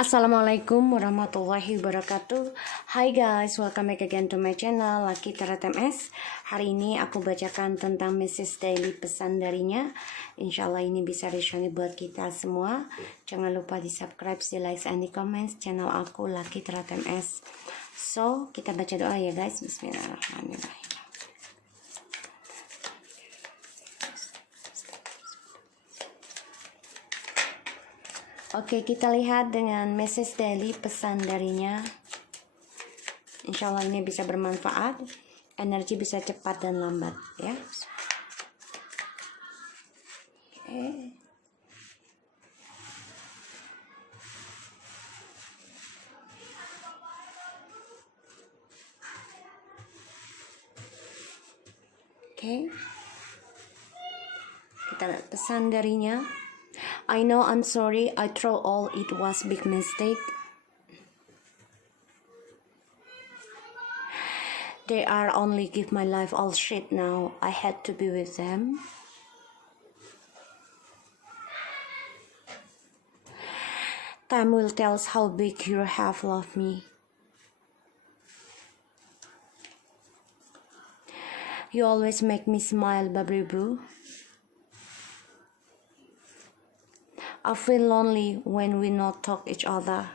Assalamualaikum warahmatullahi wabarakatuh. Hi guys, welcome back again to my channel Lucky Tarot MS. Hari ini aku bacakan tentang message daily pesan darinya. Insyaallah ini bisa resonate buat kita semua. Jangan lupa di subscribe, di like, and di comments channel aku Lucky Tarot MS. So kita baca doa ya guys. Bismillahirrahmanirrahim. Oke, kita lihat dengan message daily pesan darinya. Insya Allah ini bisa bermanfaat. Energi bisa cepat dan lambat ya. Oke. Oke. Kita lihat pesan darinya. I know I'm sorry, I throw all, it was big mistake. They are only give my life all shit now, I had to be with them. Time will tell us how big you have loved me. You always make me smile, bubbly boo. I feel lonely when we not talk each other.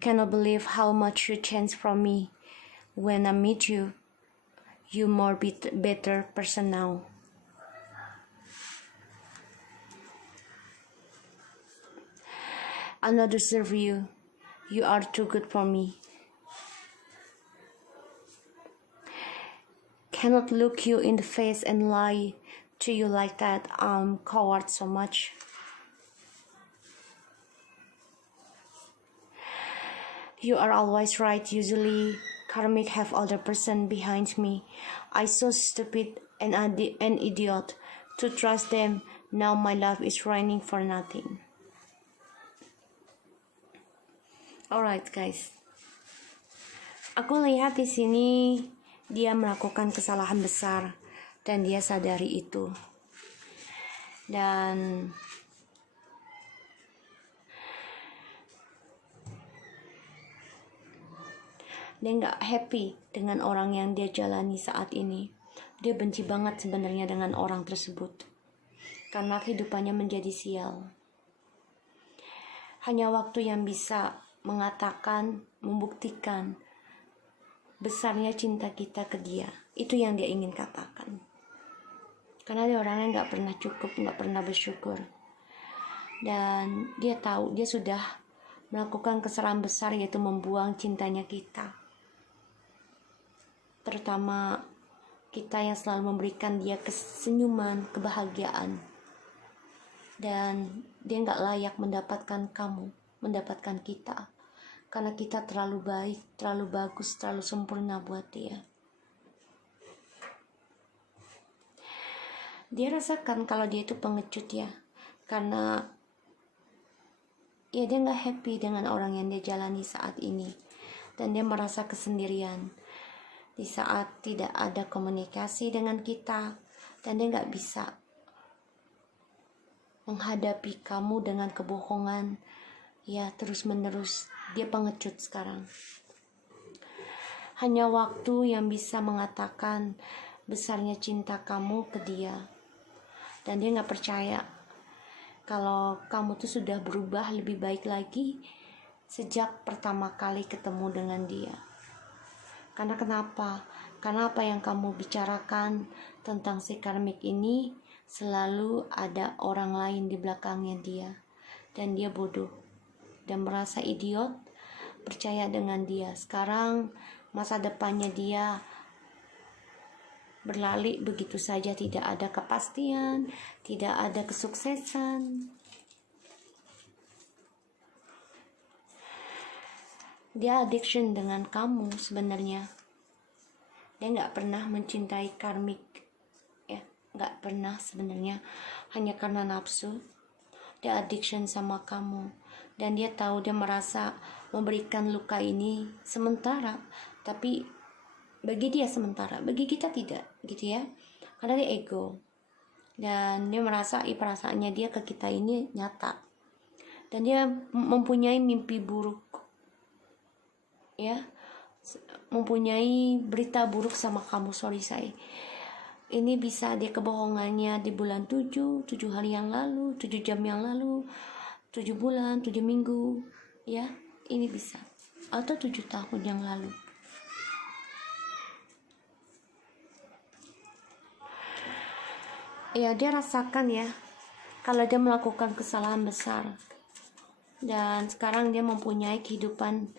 Cannot believe how much you changed from me. When I meet you, you more better person now. I not deserve you. You are too good for me. Cannot look you in the face and lie to you like that. I'm coward so much. You are always right. Usually karmic have other person behind me. I so stupid and an idiot to trust them. Now my life is running for nothing. Alright guys. Aku lihat di sini dia melakukan kesalahan besar dan dia sadari itu. Dan dia nggak happy dengan orang yang dia jalani saat ini. Dia benci banget sebenarnya dengan orang tersebut karena kehidupannya menjadi sial. Hanya waktu yang bisa mengatakan, membuktikan besarnya cinta kita ke dia. Itu yang dia ingin katakan. Karena dia orangnya nggak pernah cukup, nggak pernah bersyukur. Dan dia tahu dia sudah melakukan kesalahan besar, yaitu membuang cintanya kita. Terutama kita yang selalu memberikan dia kesenyuman, kebahagiaan. Dan dia nggak layak mendapatkan kamu, mendapatkan kita. Karena kita terlalu baik, terlalu bagus, terlalu sempurna buat dia. Dia rasakan kalau dia itu pengecut ya. Karena ya dia gak happy dengan orang yang dia jalani saat ini. Dan dia merasa kesendirian. Di saat tidak ada komunikasi dengan kita. Dan dia gak bisa menghadapi kamu dengan kebohongan. Ya terus menerus. Dia pengecut sekarang. Hanya waktu yang bisa mengatakan besarnya cinta kamu ke dia. Dan dia gak percaya kalau kamu tuh sudah berubah lebih baik lagi sejak pertama kali ketemu dengan dia. Karena kenapa? Karena apa yang kamu bicarakan tentang si karmik ini selalu ada orang lain di belakangnya dia. Dan dia bodoh dan merasa idiot, percaya dengan dia. Sekarang masa depannya dia berlalu begitu saja, tidak ada kepastian, tidak ada kesuksesan. Dia addiction dengan kamu sebenarnya. Dia nggak pernah mencintai karmik, ya, nggak pernah sebenarnya, hanya karena nafsu. Dia addiction sama kamu. Dan dia tahu, dia merasa memberikan luka ini sementara, tapi bagi dia sementara, bagi kita tidak, gitu ya. karena dia ego, dan dia merasa perasaannya dia ke kita ini nyata, dan dia mempunyai mimpi buruk, ya, mempunyai berita buruk sama kamu. Sorry say, ini bisa dia kebohongannya di bulan 7 hari yang lalu, 7 jam yang lalu, 7 bulan, 7 minggu, ya, ini bisa, atau 7 tahun yang lalu. Ya, dia rasakan ya kalau dia melakukan kesalahan besar, dan sekarang dia mempunyai kehidupan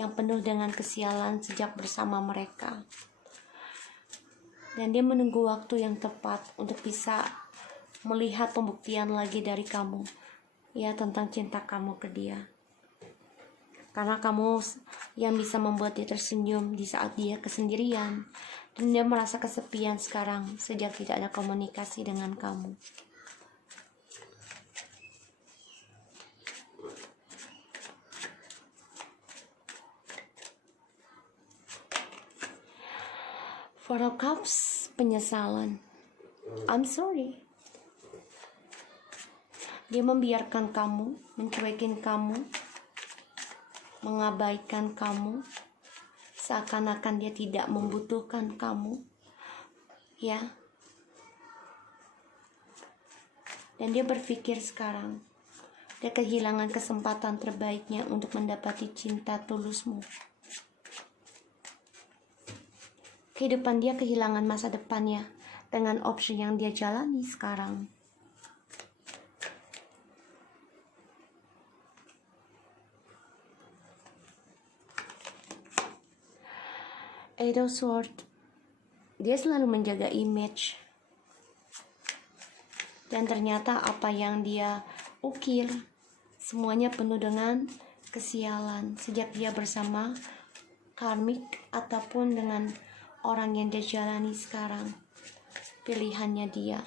yang penuh dengan kesialan sejak bersama mereka, dan dia menunggu waktu yang tepat untuk bisa melihat pembuktian lagi dari kamu, ya, tentang cinta kamu ke dia, karena kamu yang bisa membuat dia tersenyum di saat dia kesendirian, dan dia merasa kesepian sekarang sejak tidak ada komunikasi dengan kamu. Four of Cups, penyesalan. I'm sorry. Dia membiarkan kamu, mencuekin kamu, mengabaikan kamu, seakan-akan dia tidak membutuhkan kamu, ya. Dan dia berpikir sekarang dia kehilangan kesempatan terbaiknya untuk mendapati cinta tulusmu. Kehidupan dia kehilangan masa depannya dengan opsi yang dia jalani sekarang. Eight of Swords, dia selalu menjaga image, dan ternyata apa yang dia ukir semuanya penuh dengan kesialan sejak dia bersama karmik ataupun dengan orang yang dia jalani sekarang. Pilihannya dia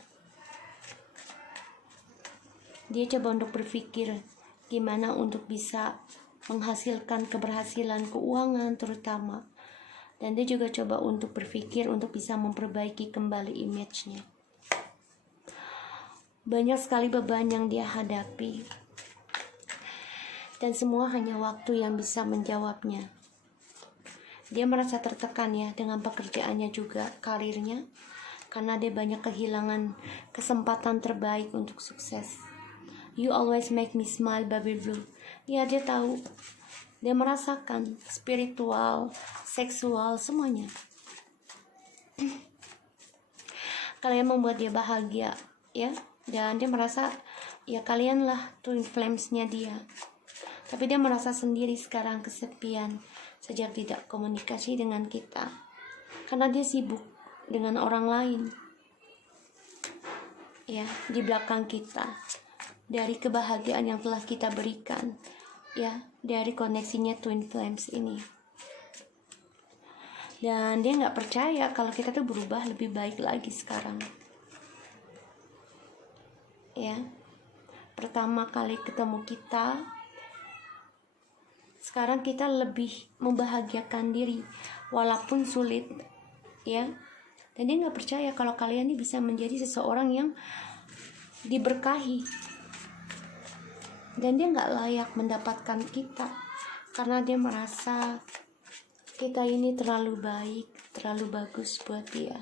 coba untuk berpikir gimana untuk bisa menghasilkan keberhasilan keuangan terutama, dan dia juga coba untuk berpikir untuk bisa memperbaiki kembali image-nya. Banyak sekali beban yang dia hadapi, dan semua hanya waktu yang bisa menjawabnya. Dia merasa tertekan ya dengan pekerjaannya juga, karirnya, karena dia banyak kehilangan kesempatan terbaik untuk sukses. You always make me smile, baby blue. Ya, dia tahu, dia merasakan spiritual, seksual, semuanya. Kalian membuat dia bahagia, ya, dan dia merasa ya kalianlah twin flames-nya dia. Tapi dia merasa sendiri sekarang, kesepian sejak tidak komunikasi dengan kita, karena dia sibuk dengan orang lain, ya, di belakang kita, dari kebahagiaan yang telah kita berikan, ya, dari koneksinya twin flames ini. Dan dia nggak percaya kalau kita tuh berubah lebih baik lagi sekarang, ya. Pertama kali ketemu kita, sekarang kita lebih membahagiakan diri walaupun sulit, ya. Dan dia nggak percaya kalau kalian ini bisa menjadi seseorang yang diberkahi, dan dia nggak layak mendapatkan kita karena dia merasa kita ini terlalu baik, terlalu bagus buat dia.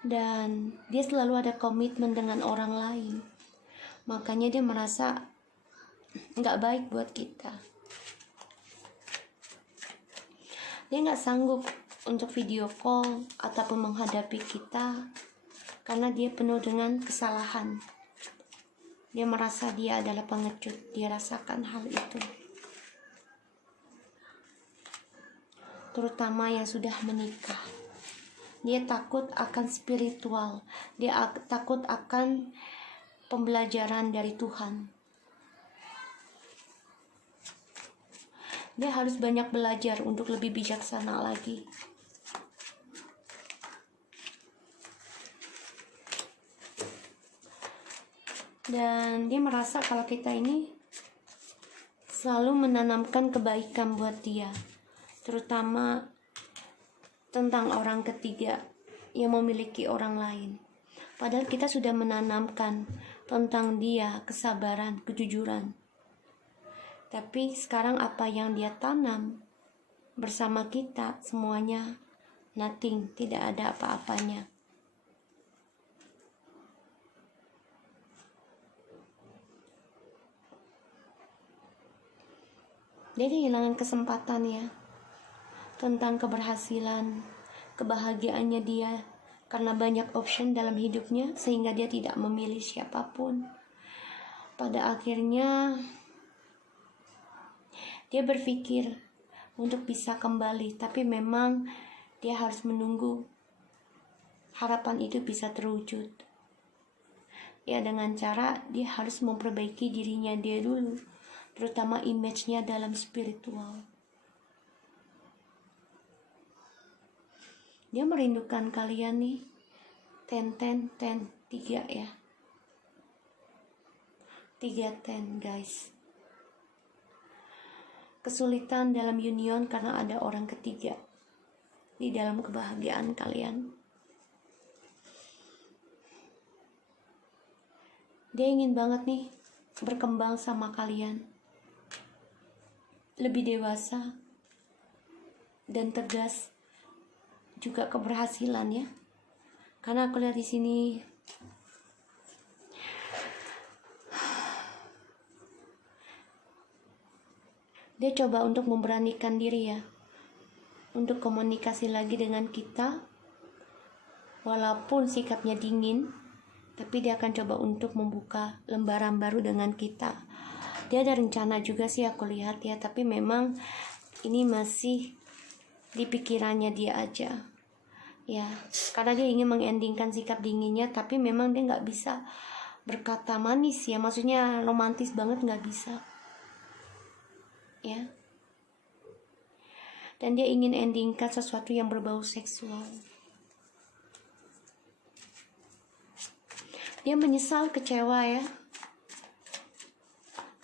Dan dia selalu ada komitmen dengan orang lain, makanya dia merasa nggak baik buat kita. Dia nggak sanggup untuk video call ataupun menghadapi kita karena dia penuh dengan kesalahan. Dia merasa dia adalah pengecut, dia rasakan hal itu, terutama yang sudah menikah. Dia takut akan spiritual, dia takut akan pembelajaran dari Tuhan. Dia harus banyak belajar untuk lebih bijaksana lagi. Dan dia merasa kalau kita ini selalu menanamkan kebaikan buat dia, terutama tentang orang ketiga yang memiliki orang lain. Padahal kita sudah menanamkan tentang dia kesabaran, kejujuran. Tapi sekarang apa yang dia tanam bersama kita semuanya nothing, tidak ada apa-apanya. Dia kehilangan kesempatan ya, tentang keberhasilan, kebahagiaannya dia, karena banyak option dalam hidupnya sehingga dia tidak memilih siapapun. Pada akhirnya dia berpikir untuk bisa kembali, tapi memang dia harus menunggu harapan itu bisa terwujud. Ya, dengan cara dia harus memperbaiki dirinya dia dulu, terutama image-nya dalam spiritual. Dia merindukan kalian nih. 3 ya. 3 guys. Kesulitan dalam union karena ada orang ketiga di dalam kebahagiaan kalian. Dia ingin banget nih berkembang sama kalian, lebih dewasa dan tegas, juga keberhasilan ya. Karena aku lihat di sini dia coba untuk memberanikan diri ya, untuk komunikasi lagi dengan kita, walaupun sikapnya dingin, tapi dia akan coba untuk membuka lembaran baru dengan kita. Dia ada rencana juga sih aku lihat ya, tapi memang ini masih di pikirannya dia aja ya, karena dia ingin mengendingkan sikap dinginnya, tapi memang dia nggak bisa berkata manis ya, maksudnya romantis banget nggak bisa ya. Dan dia ingin endingkan sesuatu yang berbau seksual. Dia menyesal, kecewa ya,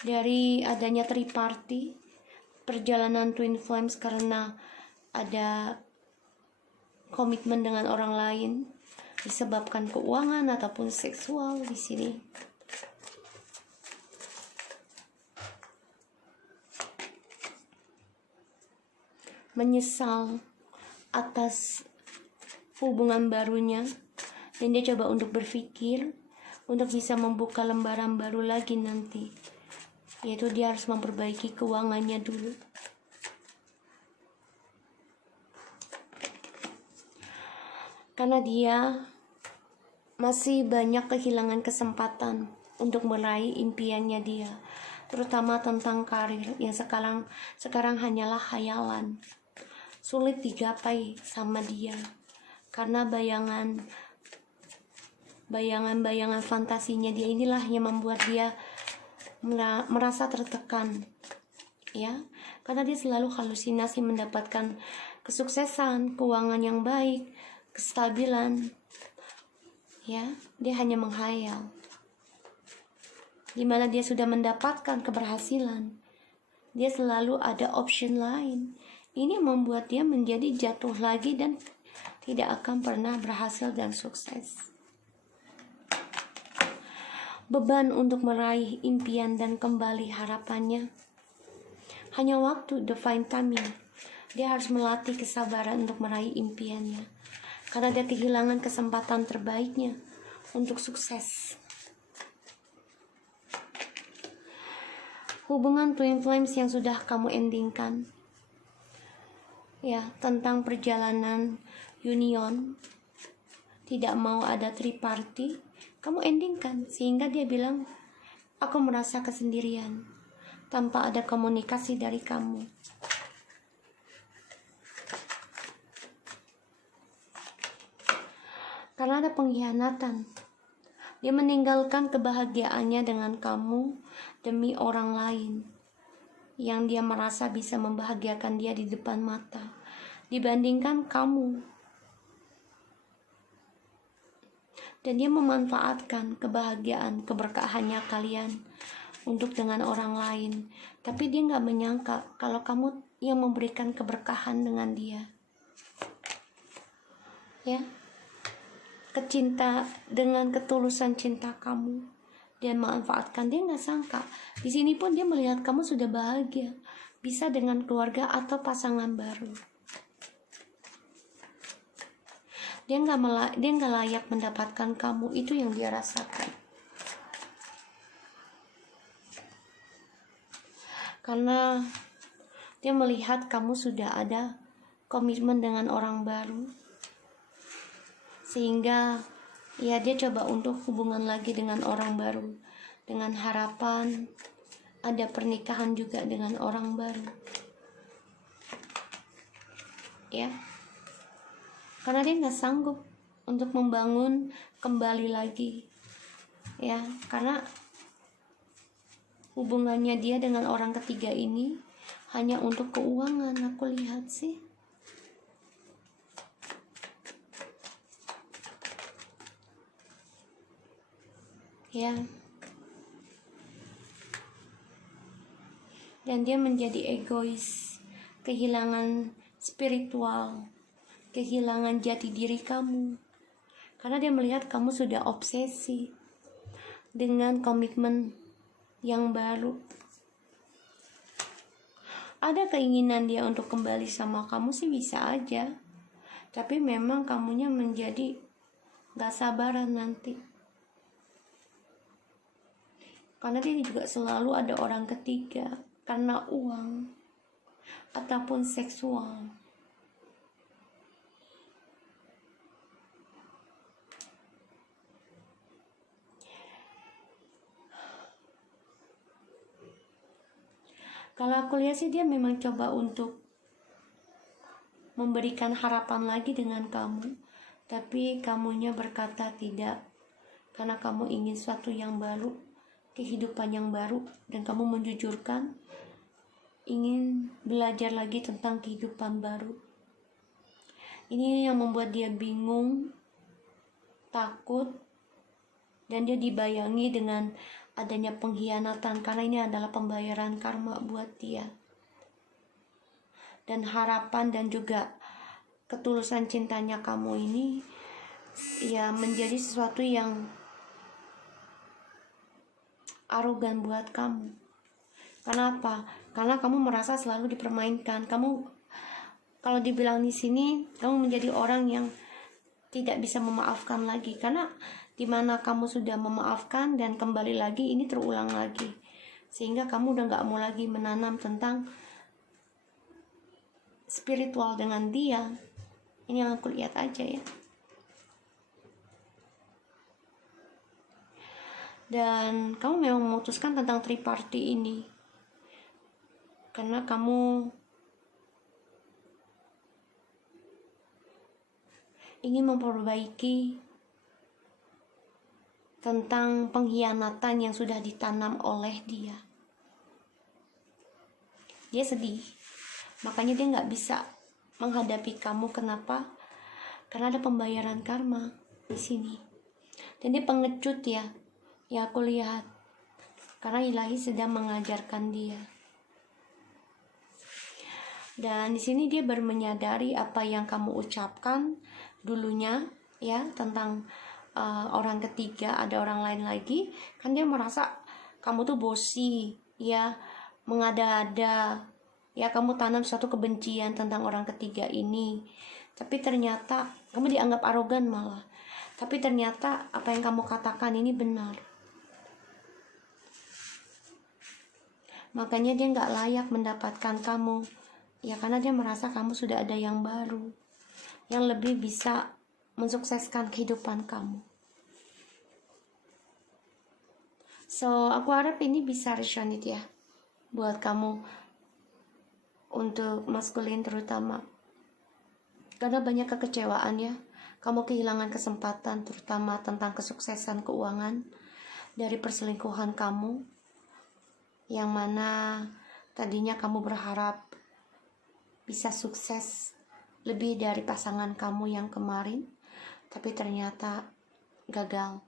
dari adanya triparty perjalanan twin flames, karena ada komitmen dengan orang lain disebabkan keuangan ataupun seksual di sini. Menyesal atas hubungan barunya, dan dia coba untuk berpikir untuk bisa membuka lembaran baru lagi nanti, yaitu dia harus memperbaiki keuangannya dulu. Karena dia masih banyak kehilangan kesempatan untuk meraih impiannya dia, terutama tentang karir yang sekarang hanyalah khayalan, sulit digapai sama dia, karena bayangan fantasinya dia inilah yang membuat dia merasa tertekan ya, karena dia selalu halusinasi mendapatkan kesuksesan, keuangan yang baik, kestabilan ya. Dia hanya menghayal, dimana dia sudah mendapatkan keberhasilan, dia selalu ada option lain. Ini membuat dia menjadi jatuh lagi dan tidak akan pernah berhasil dan sukses. Beban untuk meraih impian dan kembali harapannya hanya waktu, divine timing. Dia harus melatih kesabaran untuk meraih impiannya, karena dia kehilangan kesempatan terbaiknya untuk sukses. Hubungan twin flames yang sudah kamu endingkan ya, tentang perjalanan union, tidak mau ada triparty, kamu endingkan, sehingga dia bilang, aku merasa kesendirian tanpa ada komunikasi dari kamu. Karena ada pengkhianatan. Dia meninggalkan kebahagiaannya dengan kamu demi orang lain yang dia merasa bisa membahagiakan dia di depan mata, dibandingkan kamu. Dan dia memanfaatkan kebahagiaan, keberkahannya kalian untuk dengan orang lain, tapi dia nggak menyangka kalau kamu yang memberikan keberkahan dengan dia. Ya, kecinta dengan ketulusan cinta kamu, dia manfaatkan. Dia nggak sangka di sini pun dia melihat kamu sudah bahagia, bisa dengan keluarga atau pasangan baru. Dia nggak layak mendapatkan kamu, itu yang dia rasakan. Karena dia melihat kamu sudah ada komitmen dengan orang baru, sehingga ya dia coba untuk hubungan lagi dengan orang baru, dengan harapan ada pernikahan juga dengan orang baru. Ya, karena dia nggak sanggup untuk membangun kembali lagi. Ya, karena hubungannya dia dengan orang ketiga ini hanya untuk keuangan, aku lihat sih. Ya. Dan dia menjadi egois, kehilangan spiritual, kehilangan jati diri kamu. Karena dia melihat kamu sudah obsesi dengan komitmen yang baru. Ada keinginan dia untuk kembali sama kamu sih, bisa aja. Tapi memang kamunya menjadi gak sabaran nanti. Karena dia juga selalu ada orang ketiga, karena uang ataupun seksual. Kalau aku lihat sih dia memang coba untuk memberikan harapan lagi dengan kamu, tapi kamunya berkata tidak, karena kamu ingin sesuatu yang baru, kehidupan yang baru, dan kamu menjujurkan ingin belajar lagi tentang kehidupan baru. Ini yang membuat dia bingung, takut, dan dia dibayangi dengan adanya pengkhianatan, karena ini adalah pembayaran karma buat dia. Dan harapan dan juga ketulusan cintanya kamu ini ya menjadi sesuatu yang arogan buat kamu. Kenapa? Karena kamu merasa selalu dipermainkan. Kamu kalau dibilang di sini, kamu menjadi orang yang tidak bisa memaafkan lagi, karena dimana kamu sudah memaafkan dan kembali lagi ini terulang lagi, sehingga kamu udah gak mau lagi menanam tentang spiritual dengan dia. Ini yang aku lihat aja ya. Dan kamu memang memutuskan tentang triparty ini karena kamu ingin memperbaiki tentang pengkhianatan yang sudah ditanam oleh dia. Dia sedih, makanya dia nggak bisa menghadapi kamu. Kenapa? Karena ada pembayaran karma di sini. Dan dia pengecut ya aku lihat, karena ilahi sedang mengajarkan dia. Dan di sini dia baru menyadari apa yang kamu ucapkan dulunya ya tentang orang ketiga, ada orang lain lagi. Kan dia merasa kamu tuh bosi ya, mengada-ada ya, kamu tanam suatu kebencian tentang orang ketiga ini. Tapi ternyata kamu dianggap arogan malah. Tapi ternyata apa yang kamu katakan ini benar. Makanya dia gak layak mendapatkan kamu ya, karena dia merasa kamu sudah ada yang baru, yang lebih bisa mensukseskan kehidupan kamu. So, aku harap ini bisa resonate ya buat kamu, untuk maskulin terutama. Karena banyak kekecewaan ya, kamu kehilangan kesempatan terutama tentang kesuksesan keuangan dari perselingkuhan kamu, yang mana tadinya kamu berharap bisa sukses lebih dari pasangan kamu yang kemarin, tapi ternyata gagal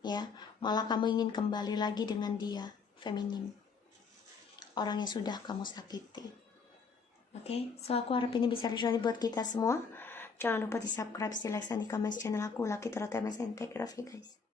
ya. Malah kamu ingin kembali lagi dengan dia, feminim, orang yang sudah kamu sakiti. Oke, so aku harap ini bisa resonate buat kita semua. Jangan lupa di subscribe, di like, dan di comment channel aku, Lucky Tarot MS, and take care of you guys.